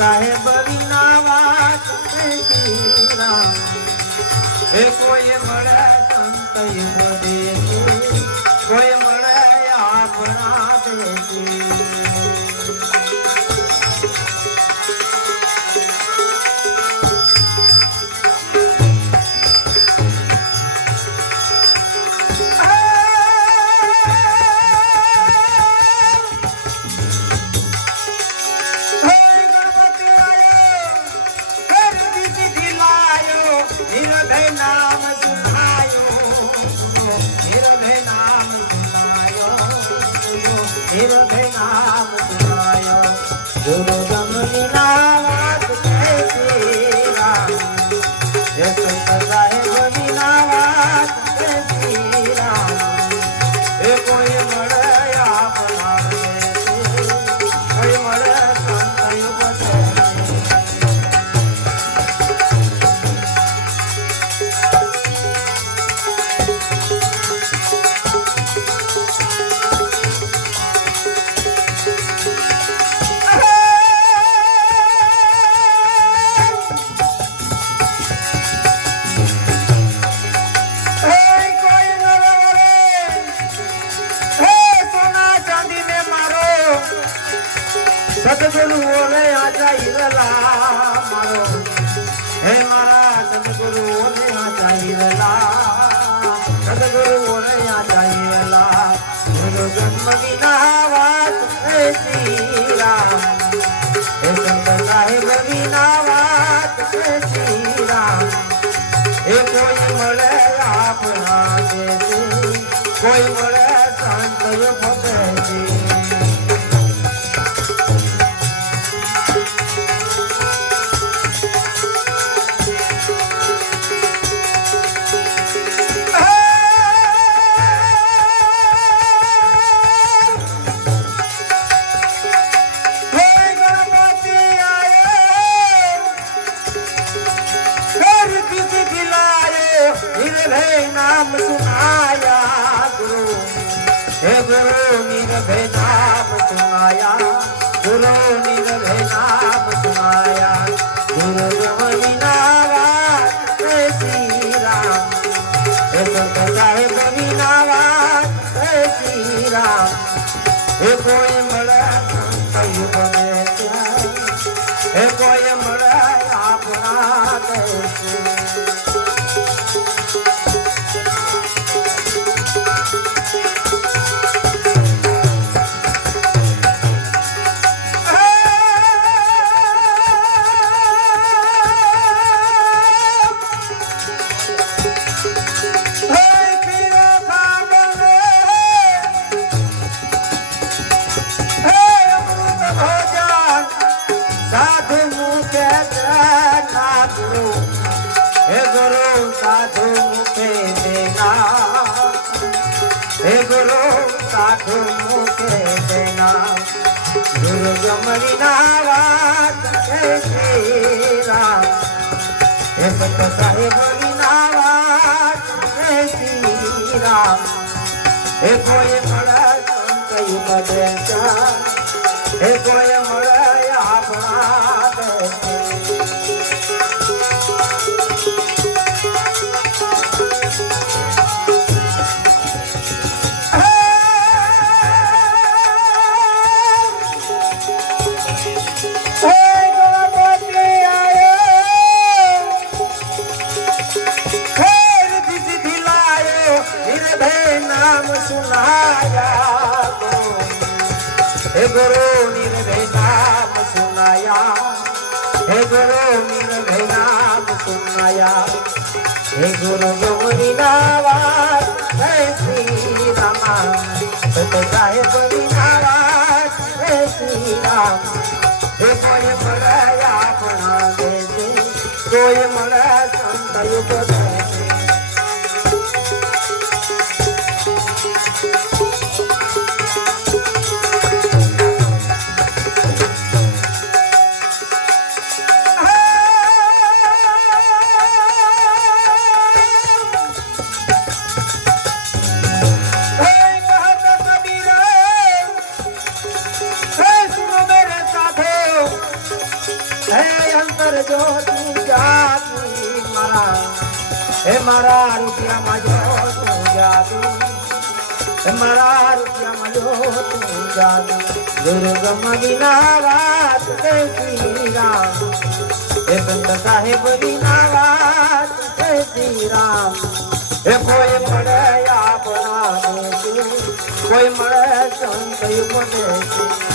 સાહેબ વિના વાત રામ એ કોઈ મળે સંત યુગ કોઈ મળે આપણા દેશી नाम सुनायो हृदय नाम सुनायो हृदय नाम सुनायो गुरु जमनी नावात तेरा ये संता है बनी नावात तेरा ए कोई मरे आपना कोई मरे संत युग सतगुरु ओले आजा हिरला मारो हे मारा सतगुरु ओले आजा हिरला सतगुरु ओले आजा हिरला गुरु जन्मनी नावात श्री राम हे संत साहेब नावात श्री राम हे कोई मळे आपना देसी कोई मळे संत भगती नाम सुनाया गुरु हे गुरु निर्भय नाम सुनाया गुरु निर्भय नाम सुनाया गुरु जमनी नावात श्री राम हे संत साहेब नावात श्री राम हे कोई मरे संत युग में हे कोई मरे आपना देश साधु मुखे देना गुरु हे गुरु साधु मुखे देना हे गुरु साधु मुखे देना गुरु जमनी नावात श्री राम हे संत साहेब नावात श्री राम हे कोई मळे संत युग देशा हे कोई मळे आपना निर्भय नाम सुनाया हे गुरु निर्भय नाम सुनाया हे गुरु निर्भय नाम सुनाया हे गुरु गोरी नावाज हे श्री रामा सत साहेब नावाज हे श्री राम हे कोई મળ્યા આપણા દેશે કોઈ મળે સંત યુગ દેશે ज्योति जाती मारा हे मारा रुपया मजो तू जादू हे मारा रुपया मजो तू जादू दुर्गम विनावात हे श्री राम हे संत साहेब विनावात हे श्री राम हे कोई મળે આપણા દેશે કોઈ મળે સંત યુગ દેશે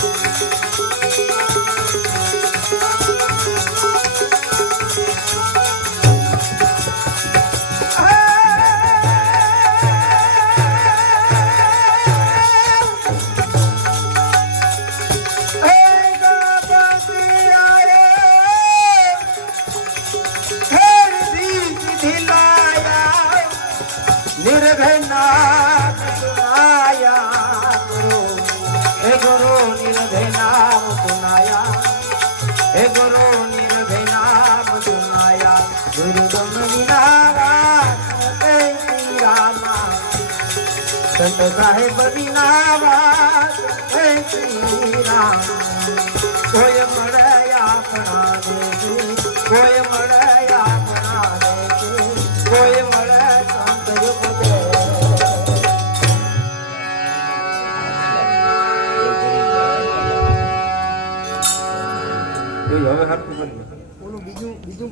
निर्भय नाम सुनाया गुरु हे गुरु निर्भय नाम सुनाया हे गुरु निर्भय नाम सुनाया गुरु तुम विनावास हे श्री रामा संत साहेब विनावास हे श्री राम कोई મળે આપણા દેશે કોઈ મળે આપણા દેશે કોઈ મળે સંત યુગ હવે હાથ ઓલું બીજું